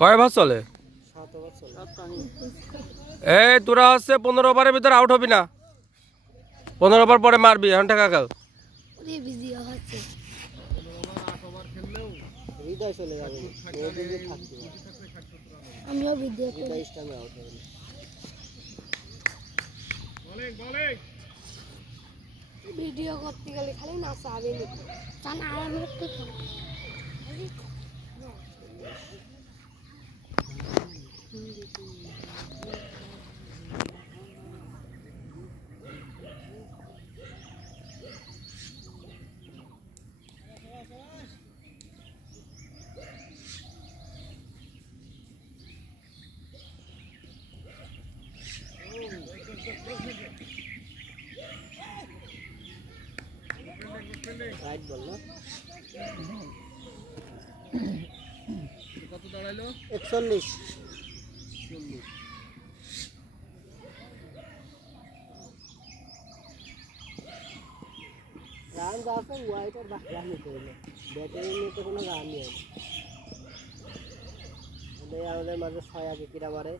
কয় ওভার চলে? এই তোরা হচ্ছে 15 ওভারের ভিতরে আউট হবি না। 15 ওভার পরে মারবি। এখন টাকা কাল আমিও ভিডিও ভিডিও করতে গেলে খালি নাচা হবে তা না আমার রাইট বল না কত দাঁড়াইলো 41 রান যাচ্ছে ওয়াইটার বাকি নিতে হলো ব্যাটারি নিতে কোনো রান নেই আমাদের মাঝে 6 আগে কিরা মারে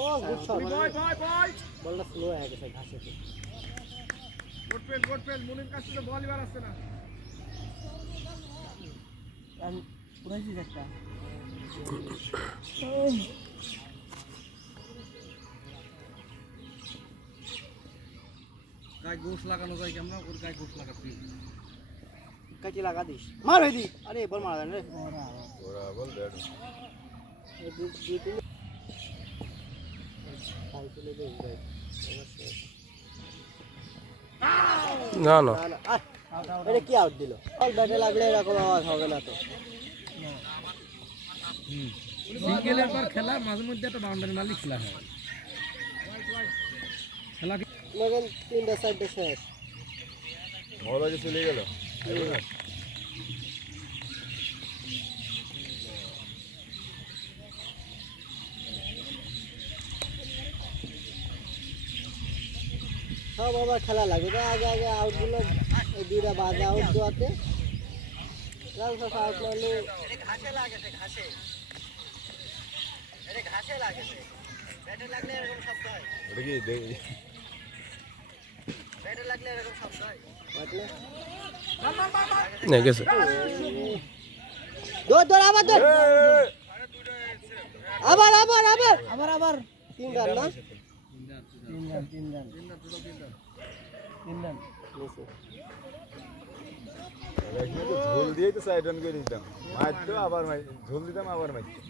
ও গুড শট বলটা স্লো হয়ে গেছে ঘাসে গুড ফেল মুনির কাছে তো বল এবার আসছে না আমি পুরাইছি একটা গায়ে গোশ লাগানো যায় কেমন ওর গায়ে গোশ লাগাচ্ছি কাটি লাগা দিস মার হই দি আরে বল মারা দেন রে ওরা বল দেন না না এটা কি আউট দিল বল ব্যাটে লাগলে এরকম আওয়াজ হবে না তো সিঙ্গেলের পর খেলা মাঝে মধ্যে একটা বাউন্ডারি মারলে খেলা হয় খেলা মগন 3টা 4টা শেষ মহলাকে চলে গেল সব আবার খেলা লাগবে তো আগে আগে আউট গুলো এই দুইটা বাজে আউট দেওয়াতে রান সব আউট মারলে ঘাসে লাগেছে ঘাসে এটা ঘাসে লাগেছে ব্যাটে লাগলে এরকম শব্দ হয় এটা কি ব্যাটে লাগলে এরকম শব্দ হয় বাটলে না গেছে দৌড় দৌড় আবার দৌড় আবার আবার আবার আবার আবার 3 রান না 3 রান ঝোল দিয়ে তো 6 রান করে দিতাম মারতো আবার ঝোল দিতাম আবার মারতো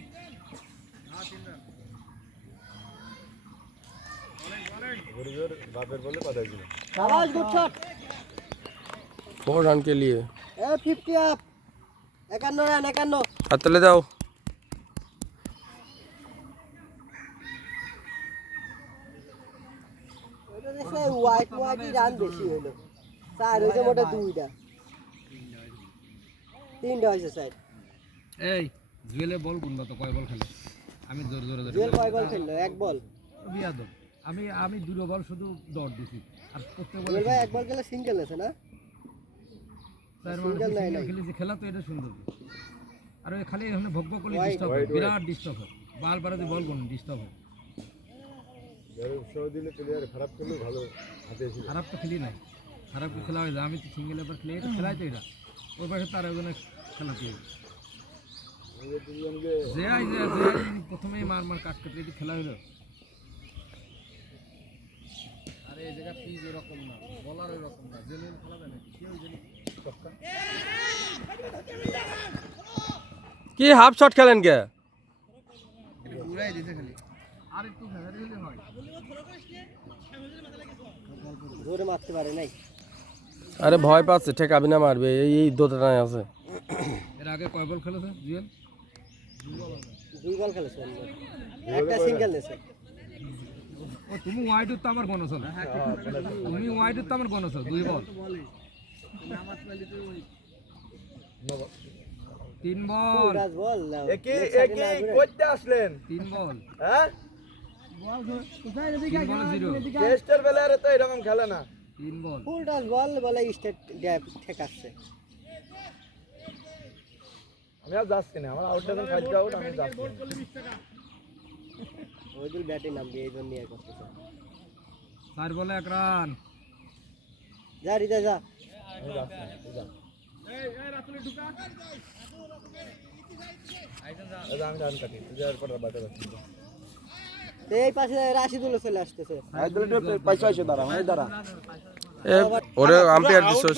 गुरुजर बापर बोले पता ही नहीं शाबाश गुड शॉट 4 रन के लिए ए 50 अप 51 रन 51 हाथ ले जाओ ওটা দেখে হোয়াইট হোয়াইটই রান বেশি হলো চার হইছে মোটে দুইটা তিনটা হইছে স্যার এই জুয়েলে বল গুনবা তো কয় বল খেলে আমি জোর জোরে জুয়েল কয় বল খেললো এক বল বিয়াদ আমি দুটো বল শুধু দৌড় দিছি আর প্রত্যেক বল জুয়েল ভাই এক বল খেলে সিঙ্গেল আছে না স্যার মানে খেলেছি খেলা তো এটা সুন্দর আর ওই খালি এখানে ভক ভক করে ডিস্টার্ব হয় বিরাট ডিস্টার্ব হয় বারবার যদি বল গুন ডিস্টার্ব হয় यार शो দিলে প্লেয়ার খারাপ করলে ভালো হাতে ছিল খারাপ তো খেলি নাই খারাপ খেলা হয় আমি তো সিঙ্গেল এবার খেলে এটা খেলাই তো এটা ওর পাশে তার ওখানে খেলা তো আমাদের দুজনকে যে আই যে প্রথমেই মার কাট কাটে এই খেলা হলো আরে এই জায়গা পিচ এরকম না বলার এরকম না জেনুইন খেলা দেয় নাকি কেউ জেনুইন কি হাফ শট খেলেন কে এটা ঘুরাই দিতে খালি আর একটু ফেভারি হলে হয় জোরে মারতে পারে নাই আরে ভয় পাচ্ছে ঠেকাবি না মারবে এই দোটানায় আছে এর আগে কয় বল খেলেছে জুয়েল দুই বল খেলেছে একটা সিঙ্গেল নেছে ও তুমি ওয়াইড তো আমার গণছ না তুমি ওয়াইড তো আমার গণছ দুই বল তিন বল রাজ বল একই করতে আসলেন 3 বল হ্যাঁ বল কোথায় এদিকে টেস্টের বেলায় তো এরকম খেলে না 3 বল ফুল টস বল বলে স্টেট গ্যাপ ঠেকাচ্ছে। আমি আর যাচ্ছি না, আমার আউট যখন খাইতে আউট আমি যাচ্ছি না। ওই দিন ব্যাটে নামবে এই জন্য নিয়ে করতেছে। 4 বলে 1 রান। যা রিদা যা। আমি যাচ্ছি না, তুই যা। এই যে আমি রান কাটি, তুই যাওয়ার পর বাটা যাচ্ছি। এই পাশে রাশিদুল চলে আসতেছে। পয়সা এসে দাঁড়া, আমি দাঁড়া। ওরে আম্পায়ার দিছস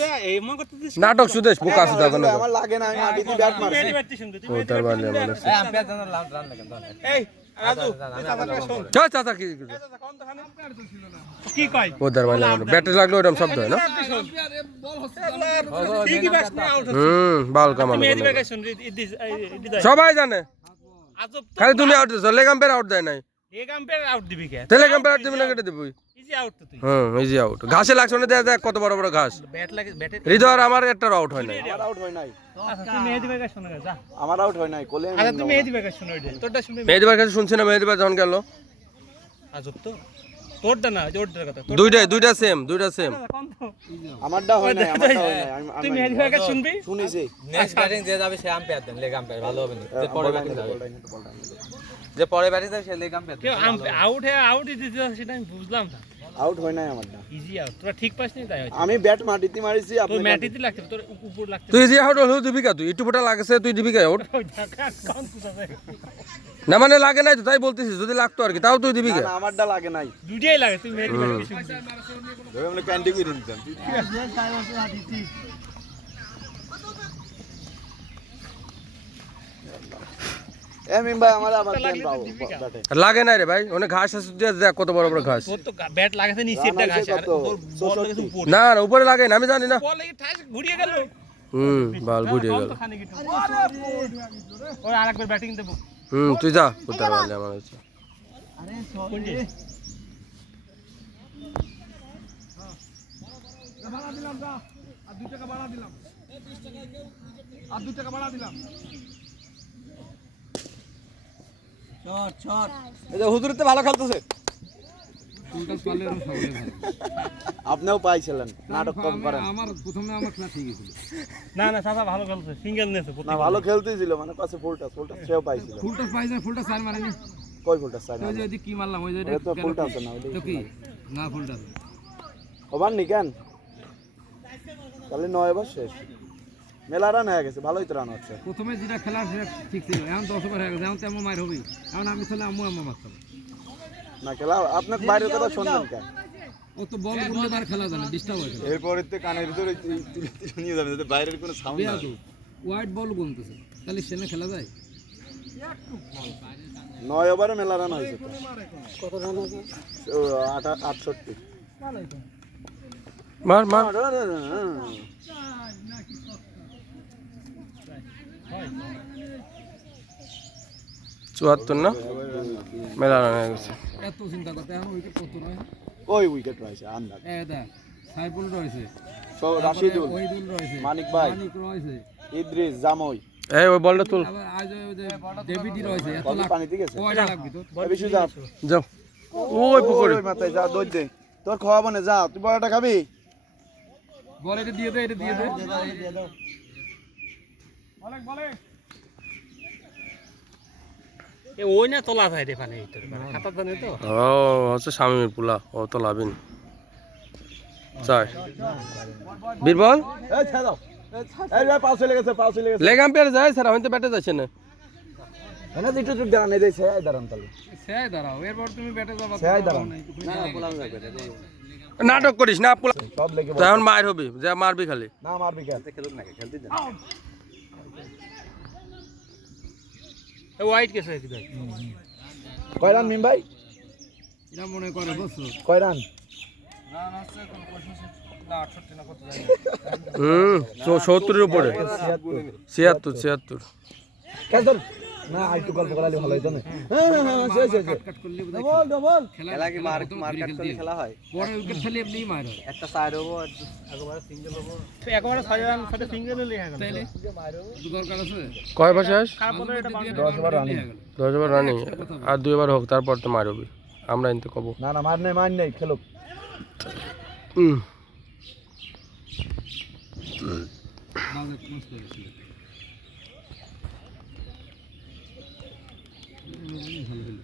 নাটক সুদেশ বোকা আছে দাদা না আমার লাগে না, আমি মাটিতে ব্যাট মারছি। ও তার মানে মানে আম্পায়ার জানা রান লাগেন ধরে। এই চাচা কি কয় ও তার মানে ব্যাটে লাগলো এরকম শব্দ হয় না বাল কামাল সবাই জানে খালি তুমি আউট দিছো লেগ আম্পায়ার আউট দেয় নাই লেগ আম্পায়ার আউট দিবি কে তেলে আম্পায়ার দিবি না কেটে দিবি ইজি আউট তো তুই ইজি আউট ঘাসে লাগছে না দেখ কত বড় বড় ঘাস ব্যাট লাগে ব্যাটে হৃদয় আমার একটা আউট হয় নাই আমার আউট হয় নাই, তুই মেহেদি ভাই কাছে শোনা যা আমার আউট হয় নাই। কোলে আচ্ছা তুই মেহেদি ভাই কাছে শোনা ওইটা তোরটা শুনে মেহেদিবার কাছে শুনছি না মেহেদিবার যখন গেল আজব তো তোরটা না জোরটার কথা দুইটা সেম কোন তো আমারটা হয় নাই, আমারটা হয় নাই। তুই মেহেদি ভাই কাছে শুনবি শুনিছি। নেক্সট ব্যাটিং যে যাবে সে আম্পায়ার দেন লেগ আম্পায়ার ভালো হবে না যে পরে বলটা ব্যাটিং যাবে বলটা বলটা যে পরে ব্যাটিং যাবে সে লেগ আম্পায়ার কেউ আউট হে আউট দিতে সেটা আমি বুঝলাম না আউট হয় নাই আমারটা। ইজি আউট তোরা ঠিক পাসনি তাই হয়তো আমি ব্যাট মাটিতে মারিছি, তোর আপনি ম্যাটিতে লাগতে তোর উপর লাগতে তুই যে আউট হলো দিবি কা তুই একটু ফোটা লাগছে তুই দিবি কা আউট ওই ঢাকা কোন কুতাছে না মানে লাগে নাই তো তাই বলতেছিস যদি লাগতো আর কি তাও তুই দিবি কা না, আমারটা লাগে নাই। দুইটাই লাগে তুই মেহেদি ভাই কাছে শুনবি ধরে আমরা ক্যান্ডি করে নিতাম। এমিন ভাই আমার আবার দেন পাও ব্যাটে। লাগে নাই রে ভাই অনেক ঘাস আছে তুই দেখ কত বড় বড় ঘাস তোর তো ব্যাট লাগাতে নিচেরটা ঘাস আর তোর বল লাগাতে উপর না না উপরে লাগে না আমি জানি না বল লাগি ঠাস ঘুরিয়ে গেল বাল ঘুরিয়ে গেল খানে কি ওই আরেকবার ব্যাটিং দেব তুই যা কোথায় বলে আমার কাছে কোনটি এই যে হুজুর তো ভালো খেলতেছে, ফুলটা পালে আর সবাই ভালো আপনিও পাইছিলেন, নাটক কম করেন। আমার প্রথমে আমার খেলা ঠিক ছিল না না চাচা ভালো খেলছে সিঙ্গেল নেছে না ভালো খেলতেই ছিল, মানে কাছে ফুলটা সেও পাইছিল। ফুলটা পাইছে ফুলটা সাইড মারেনি কই ফুলটা চাই ওই যে ওই কি মারলাম ওই যে এটা তো ফুলটা আছে না, তো কি না ফুলটা ওভার নি কেন তাহলে 9 ওভার শেষ, মেলা রান হয়ে গেছে, ভালোই তো রান হচ্ছে। প্রথমে যেটা খেলা সেটা ঠিক ছিল এখন 10 ওভার হয়ে গেছে এখন তেমন মার হবে এখন আমি তাহলে আম্মু মারতাম না খেলা আপনার বাইরের কথা শুনলেন কেন? ও তো বল করলে তার খেলা জানে ডিস্টার্ব হয় এরপরে তো কানের ভিতরে নিয়ে যাবে যাতে বাইরের কোনো সাউন্ড না তো ওয়াইড বল গুনতেছে তাহলে সেনে খেলা যায় 9 ওভারে মেলা রান হয়েছে তো। কত রান আছে? 68 মার মার চুয়াত্তর না মেলা রান হয়ে গেছে এত চিন্তা করতে এখন উইকেট কত নয় ওই উইকেট রয়েছে আন্দাজ। দা সাইফুল রয়েছে রাশিদুল, ওহিদুল রয়েছে মানিক ভাই, মানিক রয়েছে ইদ্রিস, জামই, এই ওই বলটা তুল আবার আজ ওই যে ডেভিডি রয়েছে এত কত লাখ পানিতে গেছে? কয়টা লাগবে তো বেশি যা যাও ওই পুকুরে ওই মাথায় যা দই দে, তোর খাওয়াবো না, যা তুই বড়টা খাবি। বল এটা দিয়ে দে এটা দিয়ে দে এ ওই না তোলা যায় রে পানি ভিতরে মানে খাতা জানে তো ও হচ্ছে স্বামীর পোলা ও তো লাভিন চাই বীরবল এই ছেড়ে দাও, এই ভাই পাও চলে গেছে, পাও চলে গেছে। লেগ আম্পায়ার যায় স্যার হয়তো ব্যাটে যাচ্ছে না এনে একটু একটু দাঁড়ান, এই দেছে এই দাঁড়ান তাহলে সেই দাঁড়াও এরপর তুমি ব্যাটে যাবা সেই দাঁড়ান। না না বললাম যাবে নাটক করিস না পোলা সব লেগে তো এখন মার হবি যা মারবি খালি না মারবি কেন? খেলুক না, খেলতে দেন। এ হোয়াইট কেস হয়ে দিবে কয় রান মিম ভাই? এটা মনে করে বুঝছো কয় রান? না 68 না কত যায় 70-এর উপরে 76 খেল তোর না আইটু গল্প করালে ভালো হইতো না। হ্যাঁ কাট করলে বোধহয় ডবল ডবল খেলা কি মার কাট করলে খেলা হয় বড় উইকেট খেলে এমনিই মার হয় একটা সাইড হবো একবারে 6 রান সাথে সিঙ্গেল হলে হয়ে গেল তাইলে দরকার আছে কয় পাশে আস খারাপ হলে এটা 10 ওভার রানিং। 10 ওভার রানিং আর 2 ওভার হোক তারপর তো মার হবি আমরা এনতে কব না না মার নেই খেলুক। খাওয়া দাওয়া নষ্ট হয়েছিল। ভালো হলো।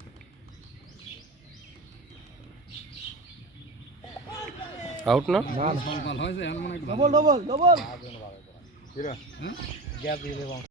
আউট না বল বল হয়েছে এখন মনে হয় ডবল ডবল ডবল হ্যাঁ